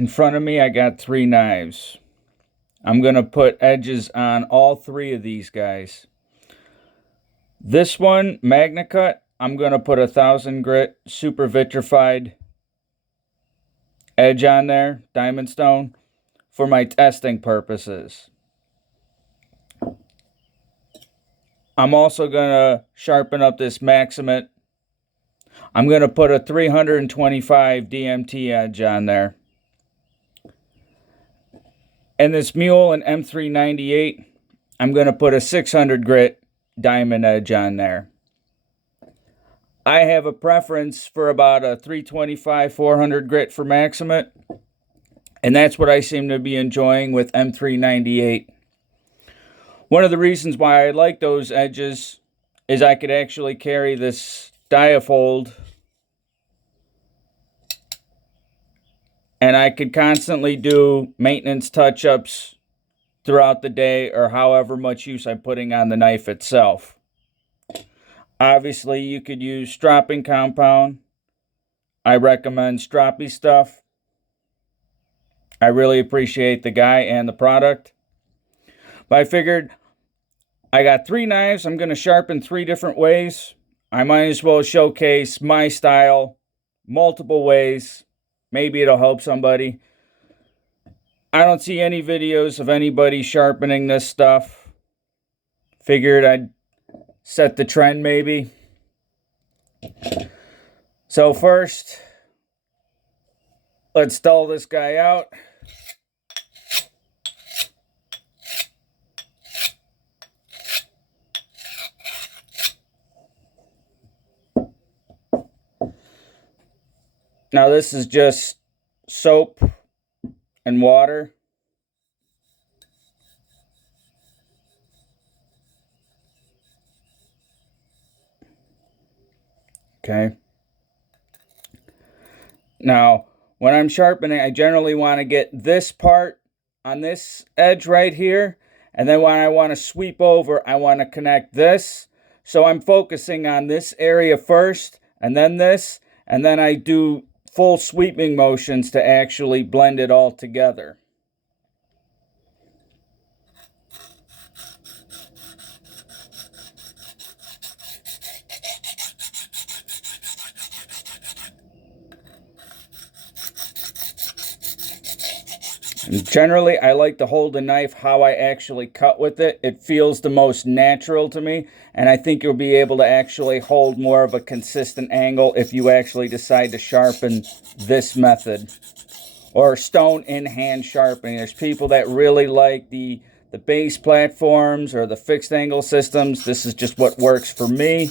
In front of me, I got 3 knives. I'm going to put edges on all 3 of these guys. This one, magnacut, I'm going to put 1000 grit super vitrified edge on there, diamond stone, for my testing purposes. I'm also going to sharpen up this maxamet. I'm going to put a 325 DMT edge on there. And this mule and m398, I'm going to put a 600 grit diamond edge on there. I have a preference for about a 325, 400 grit for maxamet. And that's what I seem to be enjoying with m398. One of the reasons why I like those edges is I could actually carry this diafold and I could constantly do maintenance touch-ups throughout the day or however much use I'm putting on the knife itself. Obviously, you could use stropping compound. I recommend stroppy stuff. I really appreciate the guy and the product. But I figured I got 3 knives. I'm going to sharpen 3 different ways. I might as well showcase my style multiple ways. Maybe it'll help somebody. I don't see any videos of anybody sharpening this stuff. Figured I'd set the trend maybe. So first, let's dull this guy out. Now this is just soap and water. Okay. Now, when I'm sharpening, I generally want to get this part on this edge right here. And then when I want to sweep over, I want to connect this. So I'm focusing on this area first, and then this, and then I do full sweeping motions to actually blend it all together. And generally, I like to hold the knife how I actually cut with it. It feels the most natural to me, and I think you'll be able to actually hold more of a consistent angle if you actually decide to sharpen this method. Or stone in hand sharpening. There's people that really like the base platforms or the fixed angle systems. This is just what works for me.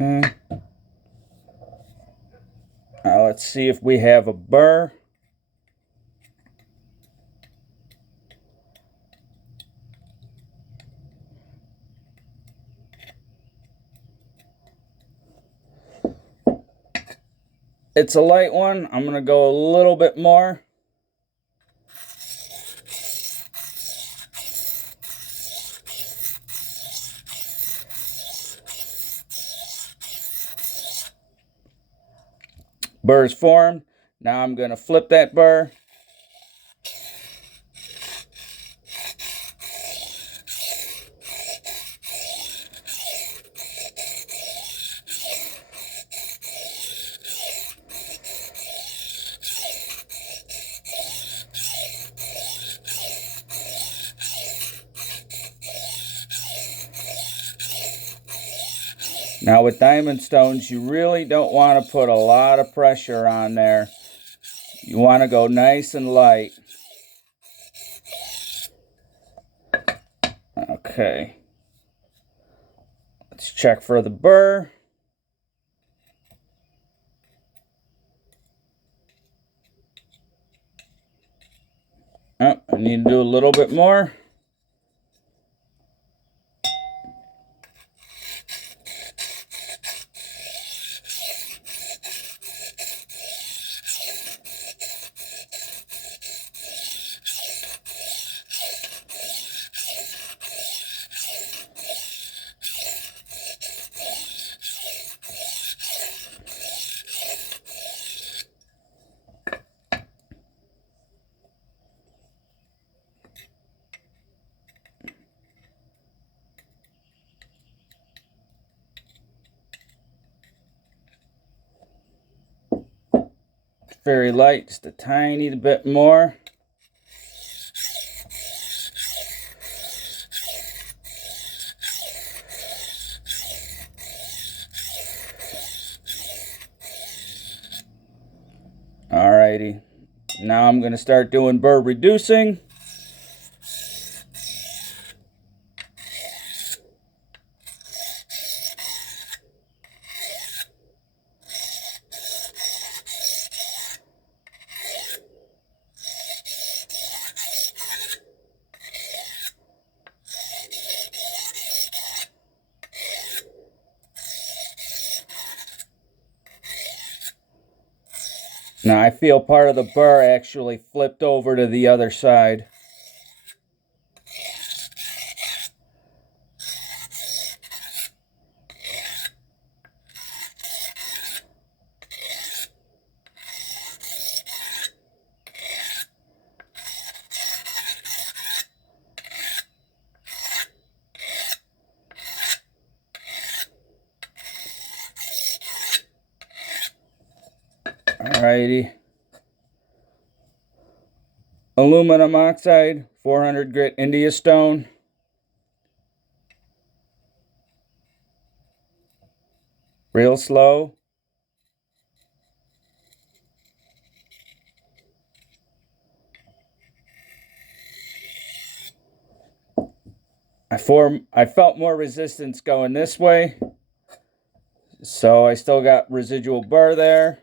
Okay. Now let's see if we have a burr. It's a light one. I'm going to go a little bit more. Burr's formed. Now I'm going to flip that burr. Now with diamond stones, you really don't want to put a lot of pressure on there. You want to go nice and light. Okay. Let's check for the burr. Oh, I need to do a little bit more. very light, just a tiny bit more. Alrighty, now I'm going to start doing burr reducing. Now I feel part of the burr actually flipped over to the other side. Alrighty. Aluminum oxide, 400 grit India stone. Real slow. I felt more resistance going this way, so I still got residual burr there.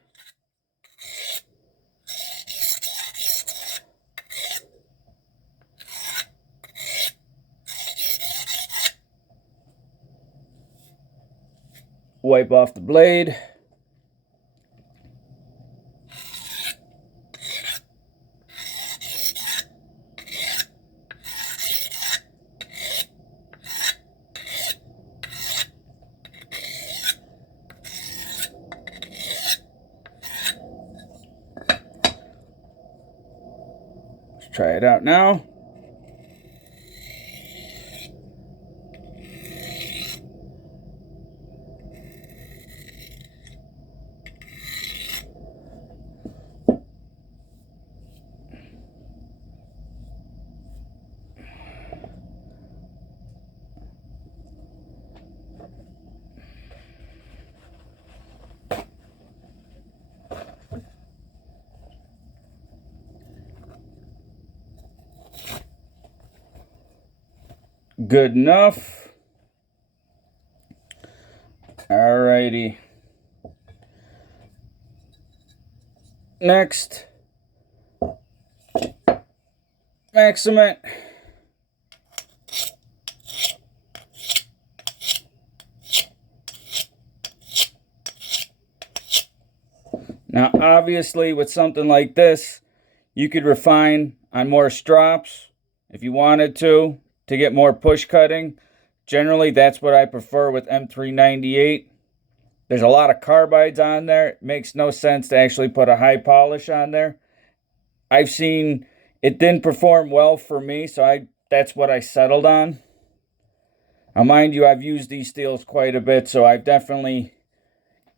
Wipe off the blade. Let's try it out now. Good enough. Alrighty. Next, maxamet. Now, obviously, with something like this, you could refine on more strops if you wanted to get more push cutting. Generally, that's what I prefer with M398. There's a lot of carbides on there. It makes no sense to actually put a high polish on there. I've seen it didn't perform well for me, so that's what I settled on. Now, mind you, I've used these steels quite a bit, so I've definitely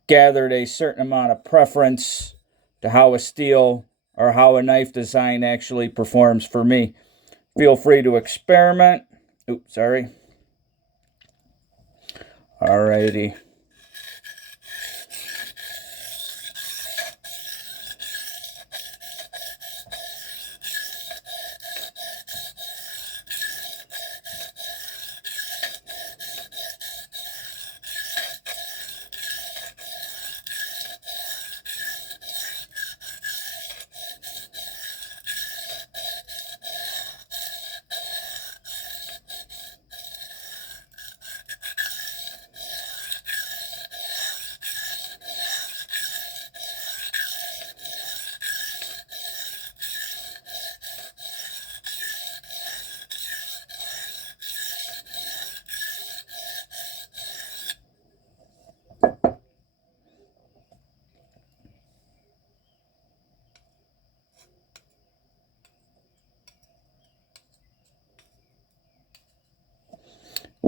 gathered a certain amount of preference to how a steel or how a knife design actually performs for me. Feel free to experiment. Oops, sorry. Alrighty.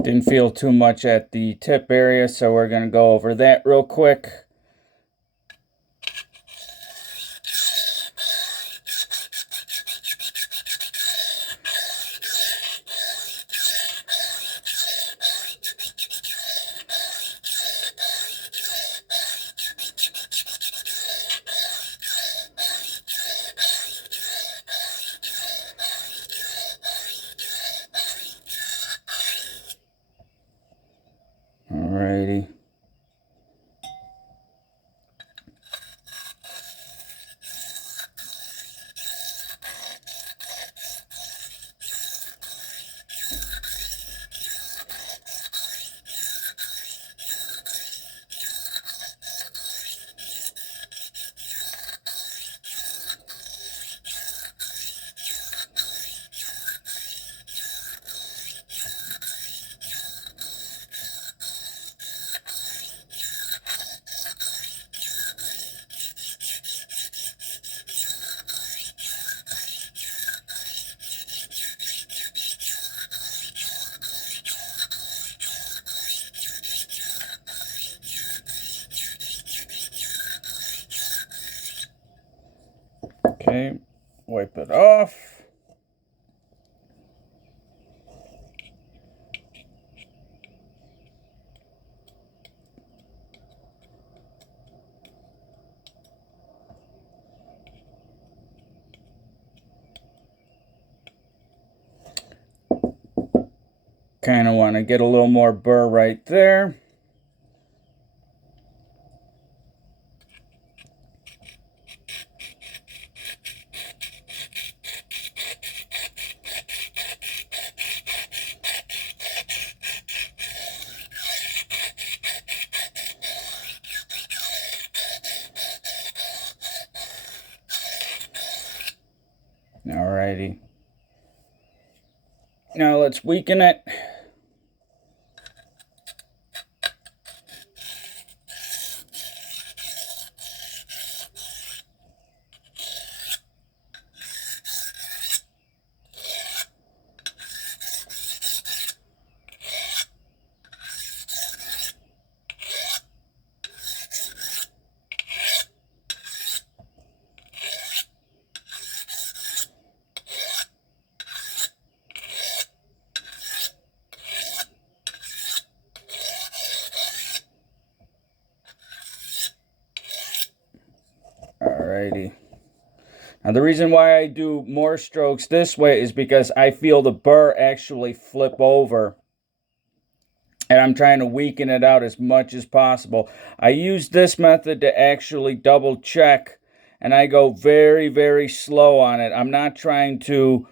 Didn't feel too much at the tip area, so we're going to go over that real quick. Alrighty. Okay, wipe it off. Kind of want to get a little more burr right there. Alrighty. Now let's weaken it. Alrighty. Now the reason why I do more strokes this way is because I feel the burr actually flip over. And I'm trying to weaken it out as much as possible. I use this method to actually double check. And I go very, very slow on it. I'm not trying to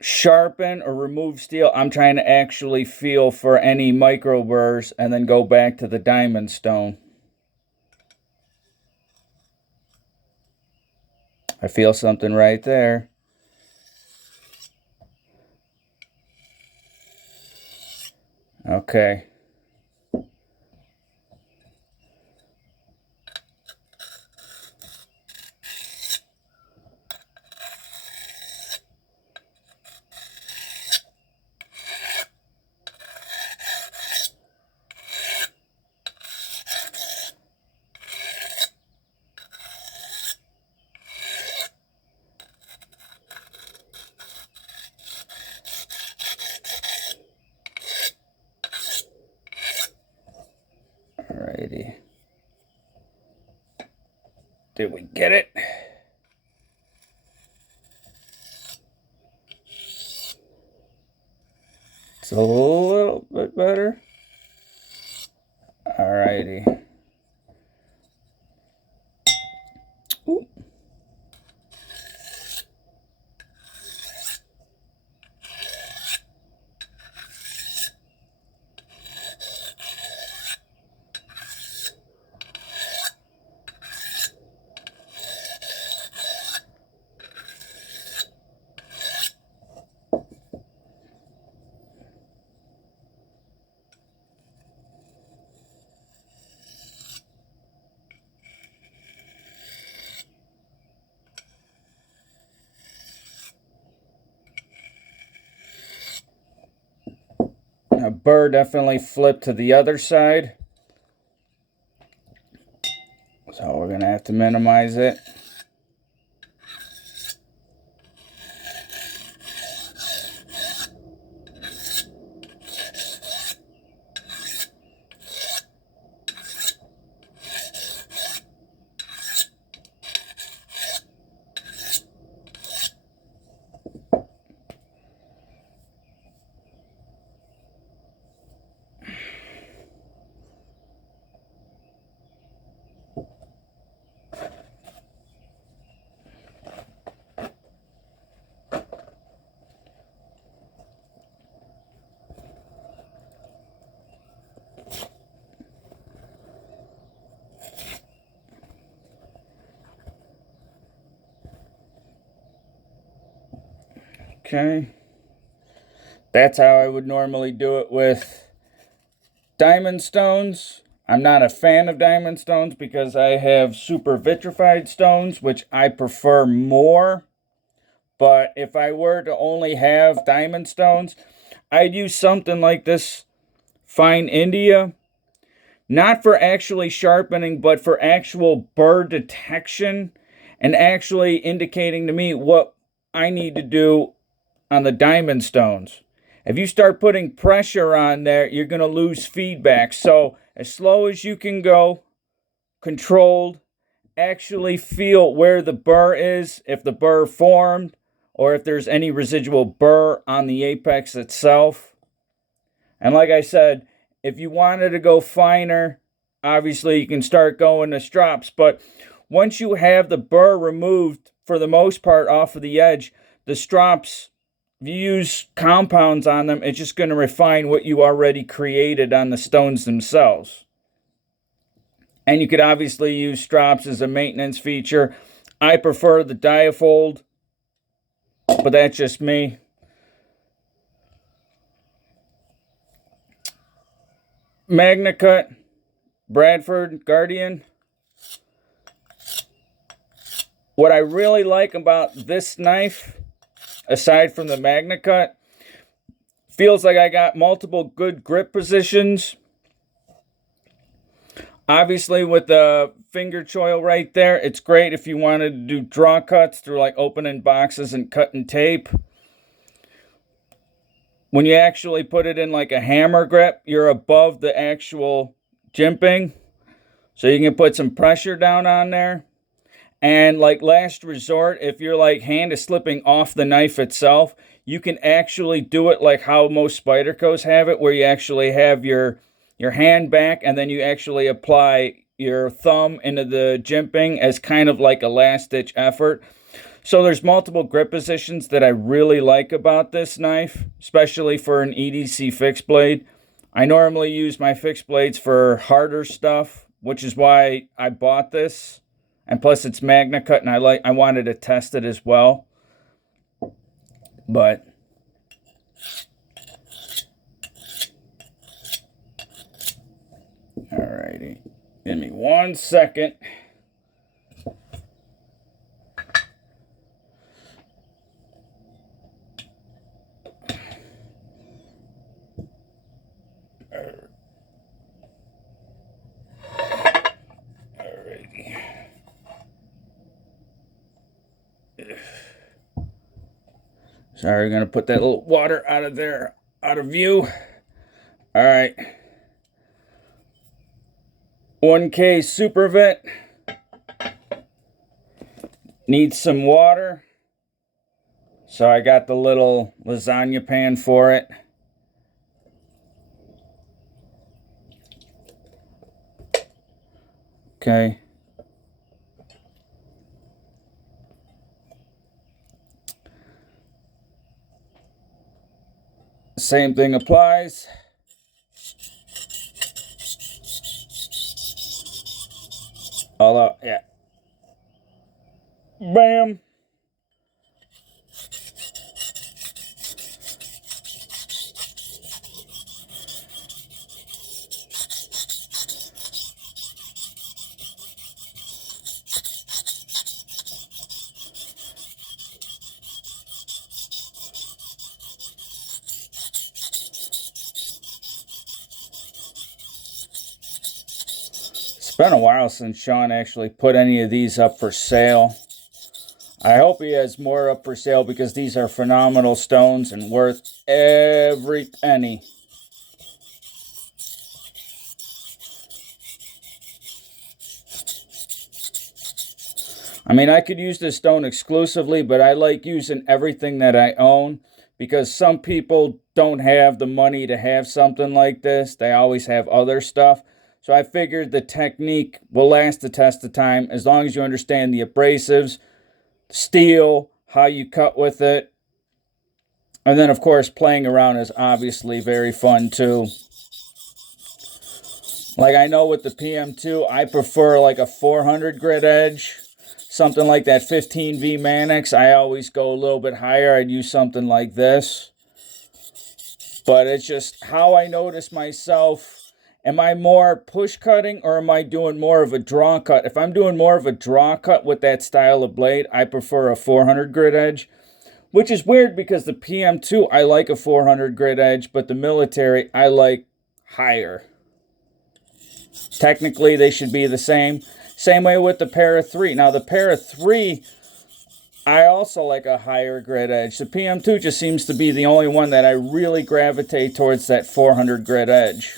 sharpen or remove steel. I'm trying to actually feel for any micro burrs and then go back to the diamond stone. I feel something right there. Okay. Alrighty. Did we get it? It's a little bit better. Alrighty. Ooh. Now, burr definitely flipped to the other side. So we're going to have to minimize it. Okay. That's how I would normally do it with diamond stones. I'm not a fan of diamond stones because I have super vitrified stones, which I prefer more. But if I were to only have diamond stones, I'd use something like this fine India. Not for actually sharpening, but for actual burr detection and actually indicating to me what I need to do on the diamond stones. If you start putting pressure on there, you're going to lose feedback. So as slow as you can go, controlled, actually feel where the burr is, if the burr formed, or if there's any residual burr on the apex itself. And like I said, if you wanted to go finer, obviously you can start going to strops. But once you have the burr removed, for the most part, off of the edge, the strops, if you use compounds on them, it's just going to refine what you already created on the stones themselves. And you could obviously use strops as a maintenance feature. I prefer the diafold, but that's just me. Magnacut, Bradford Guardian. What I really like about this knife, aside from the magnacut, feels like I got multiple good grip positions. Obviously with the finger choil right there, it's great if you wanted to do draw cuts through like opening boxes and cutting tape. When you actually put it in like a hammer grip, you're above the actual jimping. So you can put some pressure down on there. And like last resort, if your like hand is slipping off the knife itself, you can actually do it like how most spydercos have it, where you actually have your hand back and then you actually apply your thumb into the jimping as kind of like a last-ditch effort. So there's multiple grip positions that I really like about this knife, especially for an EDC fixed blade. I normally use my fixed blades for harder stuff, which is why I bought this. And plus it's magnacut and I wanted to test it as well. But alrighty. Give me 1 second. Sorry, we're going to put that little water out of there, out of view. All right. 1K Super Vent. Needs some water. So I got the little lasagna pan for it. Okay. Same thing applies. All out, yeah. Bam. It's been a while since Sean actually put any of these up for sale. I hope he has more up for sale because these are phenomenal stones and worth every penny. I mean, I could use this stone exclusively, but I like using everything that I own because some people don't have the money to have something like this. They always have other stuff. So I figured the technique will last the test of time as long as you understand the abrasives, steel, how you cut with it. And then, of course, playing around is obviously very fun too. Like I know with the PM2, I prefer like a 400 grit edge. something like that 15V Mannix, I always go a little bit higher. I'd use something like this. But it's just how I notice myself. Am I more push cutting or am I doing more of a draw cut? If I'm doing more of a draw cut with that style of blade, I prefer a 400 grit edge. Which is weird because the PM2, I like a 400 grit edge, but the military, I like higher. Technically, they should be the same. Same way with the Para 3. Now, the Para 3, I also like a higher grit edge. The PM2 just seems to be the only one that I really gravitate towards that 400 grit edge.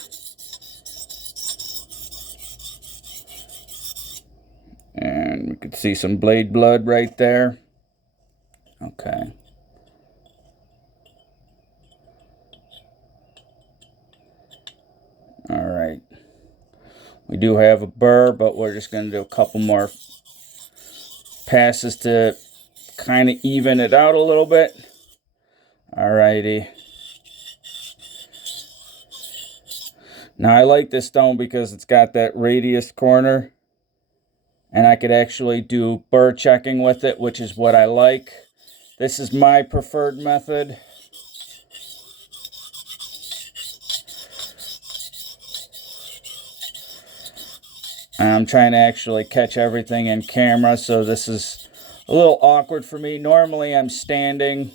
And we could see some blade blood right there. Okay. All right. We do have a burr, but we're just going to do a couple more passes to kind of even it out a little bit. All righty. Now I like this stone because it's got that radius corner. And I could actually do burr checking with it, which is what I like. This is my preferred method. I'm trying to actually catch everything in camera, so this is a little awkward for me. Normally I'm standing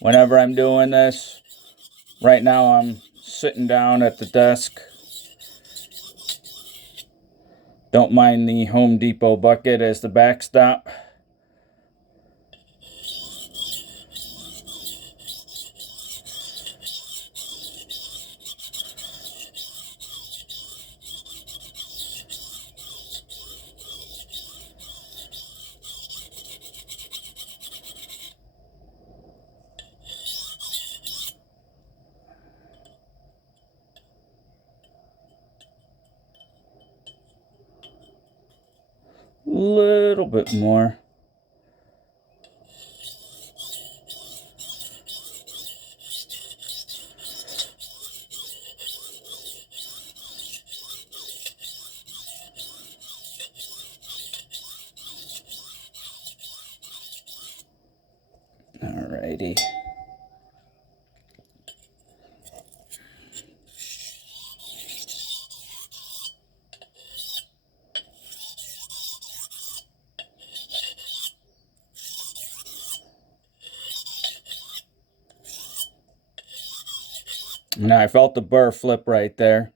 whenever I'm doing this. Right now I'm sitting down at the desk. Don't mind the Home Depot bucket as the backstop. Little bit more. Alrighty. Now I felt the burr flip right there.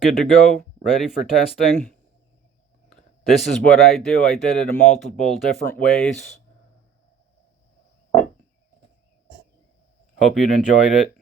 Good to go, ready for testing. This is what I do. I did it in multiple different ways. Hope you'd enjoyed it.